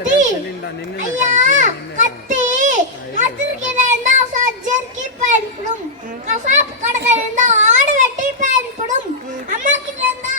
கத்தி. ஐயா கத்தி. மத்திருக்கிற இருந்தா சர்ஜரிக்கு பயன்படும் கசாப்பு கடைகள் இருந்தா ஆடு வெட்டி பயன்படும் அம்மா கிட்ட இருந்தா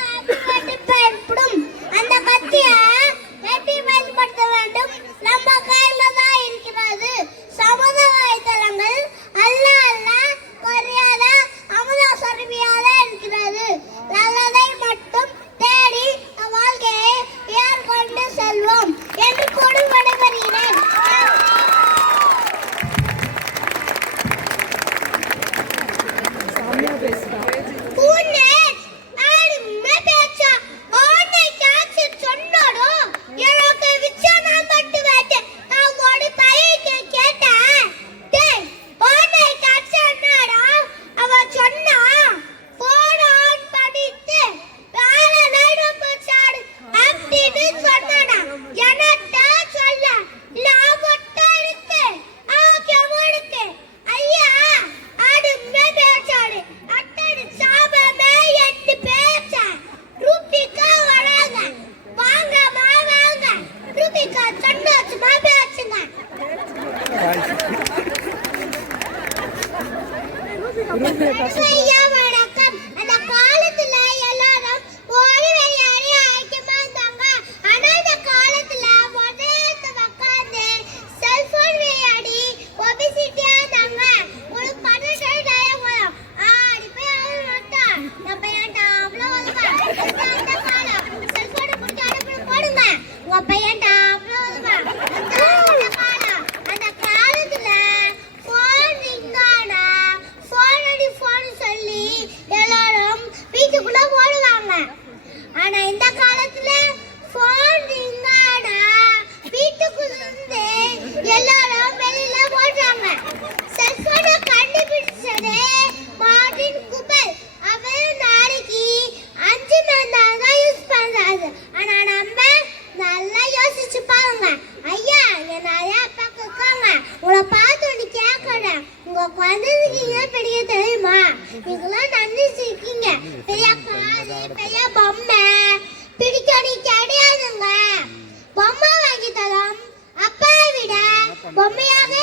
我们要。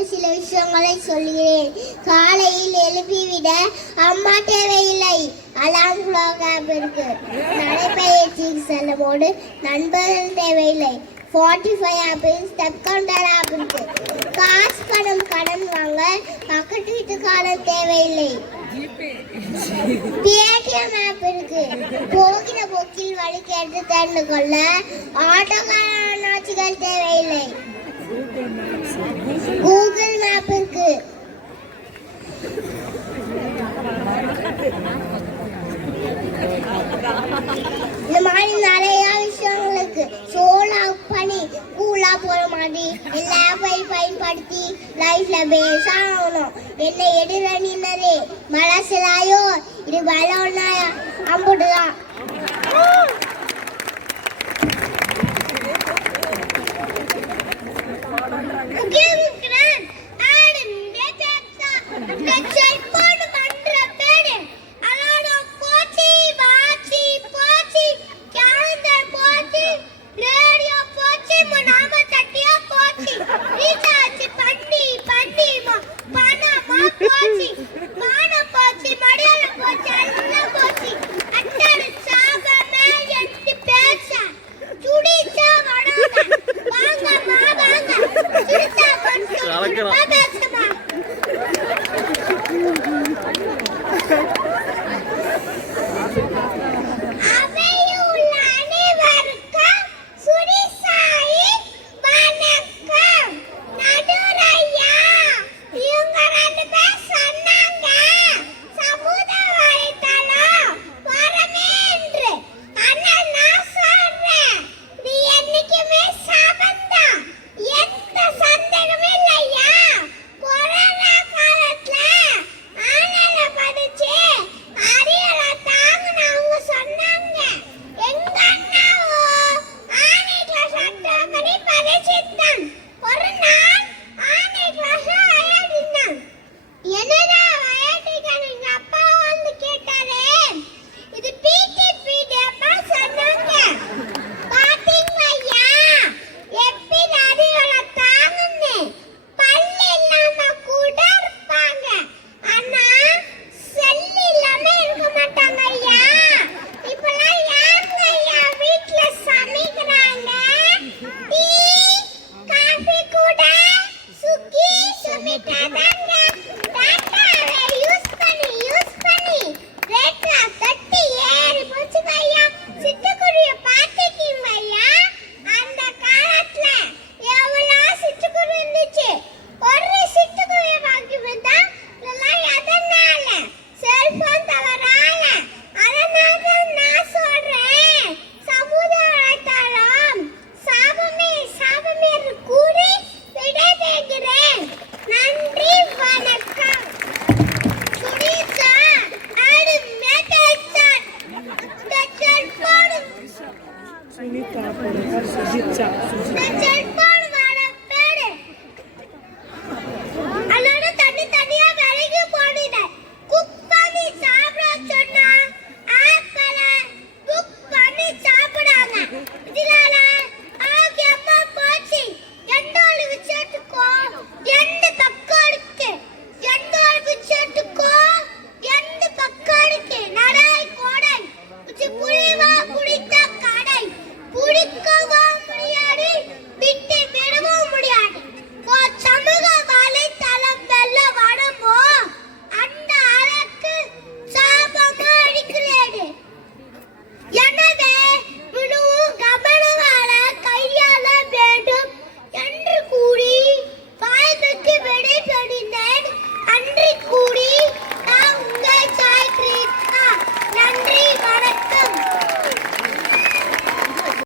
ஒரு சில விஷயங்களை சொல்கிறேன். காலையில் எழுப்பிவிட அம்மா தேவையில்லை அலாம் கிளாக் ஆப் இருக்கு. நடைபயிற்சிக்கு செல்லும் போது நண்பர்கள் தேவையில்லை. Forty five app step counter app இருக்கு. காசு பணம் கடன் வாங்க பக்கத்து வீட்டுக்காரன் தேவையில்லை. பேடிஎம் ஆப் இருக்கு. போகிற போக்கில் வழி கேட்டு தெரிந்து கொள்ள ஆட்டோக்காரன் தேவையில்லை. கூகுள் மேப் இருக்கு. இந்த மாதிரி நிறைய விஷயம் இருக்கு. சோலா பண்ணி கூலா போற மாதிரி எல்லா பயன்படுத்தி லைஃப்ல பேசா ஆகணும். என்ன எடுற நின்னதே? மலசலாயோ இது பலோன்னா அம்புட்டுதான்.